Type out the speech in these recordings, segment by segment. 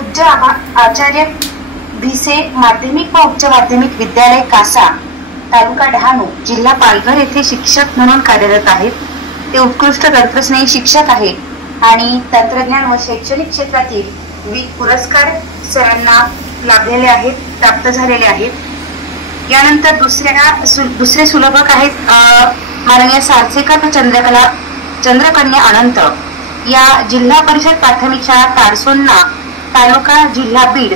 पूज्य आचार्य भिसे माध्यमिक व उच्च माध्यमिक विद्यालय कासा, तालुका डहाणू, जिल्हा पालघर येथे शिक्षक म्हणून कार्यरत आहेत। ते उत्कृष्ट तंत्रस्नेही शिक्षक आहेत आणि तंत्रज्ञान व शैक्षणिक क्षेत्रातील विविध पुरस्कार सरांना लाभलेले आहेत, प्राप्त झालेले आहेत। यानंतर दुसरे सुलभक आहेत माननीय सारसेकर चंद्रकन्या अनंत, या जिल्हा परिषद प्राथमिक शाळा तारसोन्ना, तालुका जिल्हा बीड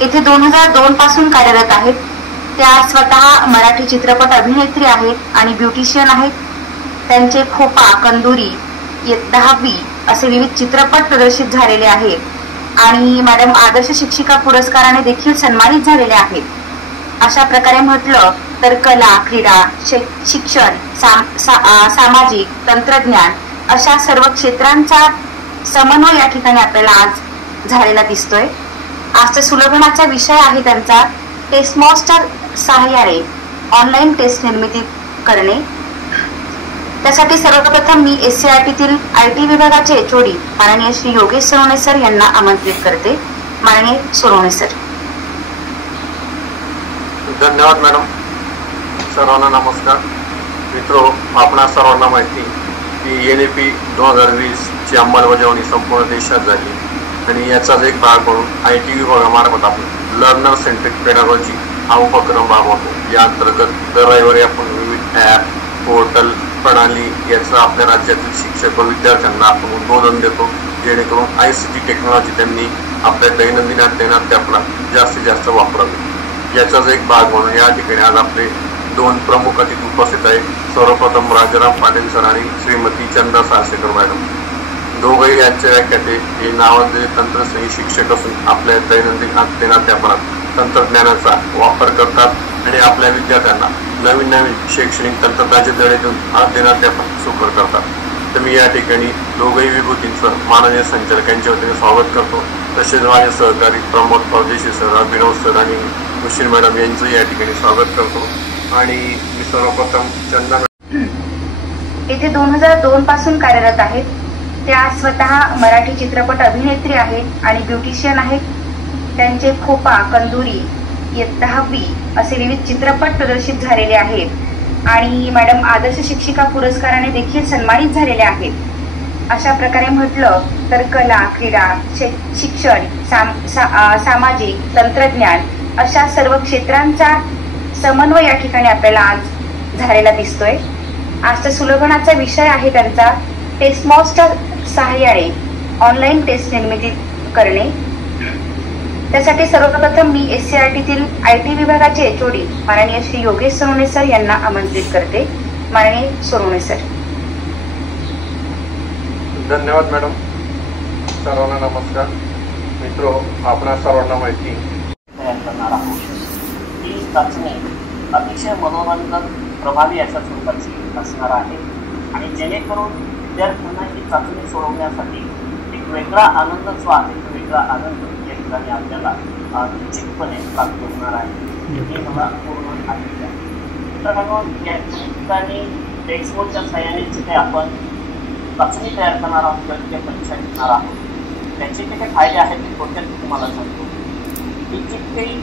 येथे 2002 पासून कार्यरत आहेत। त्या स्वतः मराठी चित्रपट अभिनेत्री आहेत आणि ब्युटिशियन आहेत। त्यांचे खोपा, कंदुरी, 10वी असे विविध चित्रपट प्रदर्शित झालेले आहेत आणि मॅडम आदर्श शिक्षिका पुरस्काराने देखील सन्मानित झालेले आहेत। अशा प्रकारे म्हटलं तर कला, क्रीडा, शिक्षण, सामाजिक, तंत्रज्ञान अशा सर्व क्षेत्रांचा समन्वय या ठिकाणी आपल्याला आज झालेला दिसतोय। आजच्या सुलभनाचा विषय आहे त्यांचा टेस्ट मास्टर सहाय्याने ऑनलाईन टेस्ट निर्मिती करणे। त्यासाठी सर्वप्रथम मी SCERTतील IT विभागाचे HOD माननीय श्री योगेश सोनवणे सर यांना आमंत्रित करते। माननीय सोनवणे सर। धन्यवाद मॅडम। सर्वांना नमस्कार। मित्रो, आपणा सर्वांना माहिती की NEP 2020 ची अंमलबजावणी संपूर्ण देशात झाली आणि याचाच एक भाग म्हणून IT विभागामार्फत आपण लर्नर सेंट्रिक पेडागॉजी हा उपक्रम राबवतो। या अंतर्गत दर रविवारी आपण विविध ॲप, पोर्टल, प्रणाली याचं आपल्या राज्यातील शिक्षक व विद्यार्थ्यांना आपण उद्बोधन देतो, जेणेकरून ICT टेक्नॉलॉजी त्यांनी आपल्या दैनंदिन अध्ययनात जास्तीत जास्त वापरावी। याचाच एक भाग म्हणून या ठिकाणी आज आपले 2 प्रमुख अतिथी उपस्थित आहेत। सर्वप्रथम राजाराम पाटील सर आणि श्रीमती चंदा सारसेकर मॅडम। दोघंही यांच्या व्याख्याते हे नावाजलेले तंत्रस्नेही शिक्षक असून आपल्या दैनंदिन अध्ययनात तंत्रज्ञानाचा वापर करतात आणि आपल्या विद्यार्थ्यांना नवीन शैक्षणिक तंत्रज्ञानाचे धडे देऊन अध्ययनाध्यापन सुकर करतात। तर मी या ठिकाणी दोघंही विभूतींचं माननीय संचालक यांच्या वतीने स्वागत करतो। तसेच माझे सहकारी प्रमोद परदेशी सर, अभिनव सर आणि मुशीर मॅडम यांचं या ठिकाणी स्वागत करतो। आणि मी सर्वप्रथम चंदा येथे 2002 पासून कार्यरत आहेत। त्या स्वतः मराठी चित्रपट अभिनेत्री आहेत आणि ब्युटिशियन आहेत। त्यांचे खोपा, कंदुरी, 10वी असे विविध चित्रपट प्रदर्शित झालेले आहेत आणि मॅडम आदर्श शिक्षिका पुरस्काराने देखील सन्मानित झालेले आहेत। अशा प्रकारे म्हटलं तर कला, क्रीडा, शिक्षण, सामाजिक, तंत्रज्ञान अशा सर्व क्षेत्रांचा समन्वय या ठिकाणी आपल्याला आज झालेला दिसतोय। आजच्या सुलभनाचा विषय आहे त्यांचा टेस्ट मास्टर सहाय्याने ऑनलाईन टेस्ट निर्मिती करणे। त्यासाठी सर्वप्रथम मी SCERTतील IT विभागाचे HOD माननीय श्री योगेश सोनवणे सर यांना आमंत्रित करते। माननीय सोनवणे सर। धन्यवाद मॅडम। सर्वांना नमस्कार। मित्रो, आपणा सर्वांना माहिती तयार करणार आहोत। ही चाचणी अतिशय मनोरंजक, प्रभावी अशा स्वरूपाची असणार आहे आणि जेणेकरून विद्यार्थ्यांना ही चाचणी सोडवण्यासाठी एक वेगळा आनंद जो आहे तो वेगळा आनंद या ठिकाणी आपल्याला निश्चितपणे प्राप्त होणार आहे, हे मला पूर्ण खात्री आहे। मित्रांनो, या ठिकाणी टेक्स्ट बुकच्या सहाय्याने जिथे आपण चाचणी तयार करणार आहोत किंवा तिथे परीक्षा घेणार आहोत, त्याचे जे काही फायदे आहेत ते थोडक्यात तुम्हाला सांगतो। ही जी काही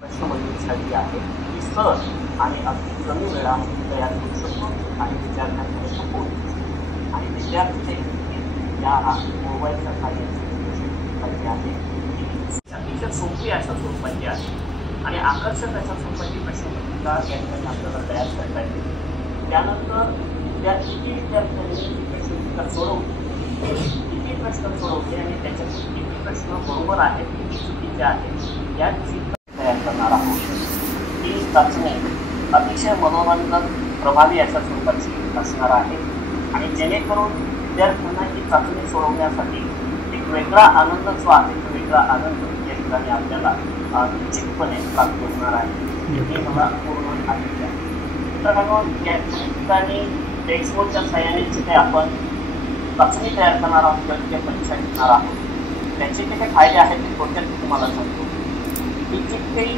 प्रश्नमंजुषा आहे ती सहज आणि अगदी कमी वेळामध्ये तयार करू शकतो आणि विद्यार्थ्यांकडे सोपवतो आणि विद्यार्थी या मोबाईलच्या सहाय्याने आहे अतिशय सोपी अशा स्वरूपाची आहे आणि आकर्षक अशा स्वरूपाची प्रश्नपत्रिका या ठिकाणी आपल्याला तयार करता येते। त्यानंतर विद्यार्थ्यांनी प्रश्नपत्रिका सोडवली, किती प्रश्न सोडवले आणि त्याच्यातून किती प्रश्न बरोबर आहेत, किती चुकीचे आहेत याची तयार करणार आहोत। ही चाचणी अतिशय मनोरंजक, प्रभावी अशा स्वरूपाची असणार आहे आणि जेणेकरून विद्यार्थ्यांना ही चाचणी सोडवण्यासाठी एक वेगळा आनंद जो आहे तो वेगळा आनंद या ठिकाणी आपल्याला निश्चितपणे प्राप्त होणार आहे, हे मला पूर्ण खात्री आहे। मित्रांनो, या ठिकाणी टेक्स्ट बुकच्या सहाय्याने जिथे आपण चाचणी तयार करणार आहोत किंवा तिथे परीक्षा घेणार आहोत, त्याचे जे काही फायदे आहेत ते थोडक्यात तुम्हाला सांगतो। ही जी काही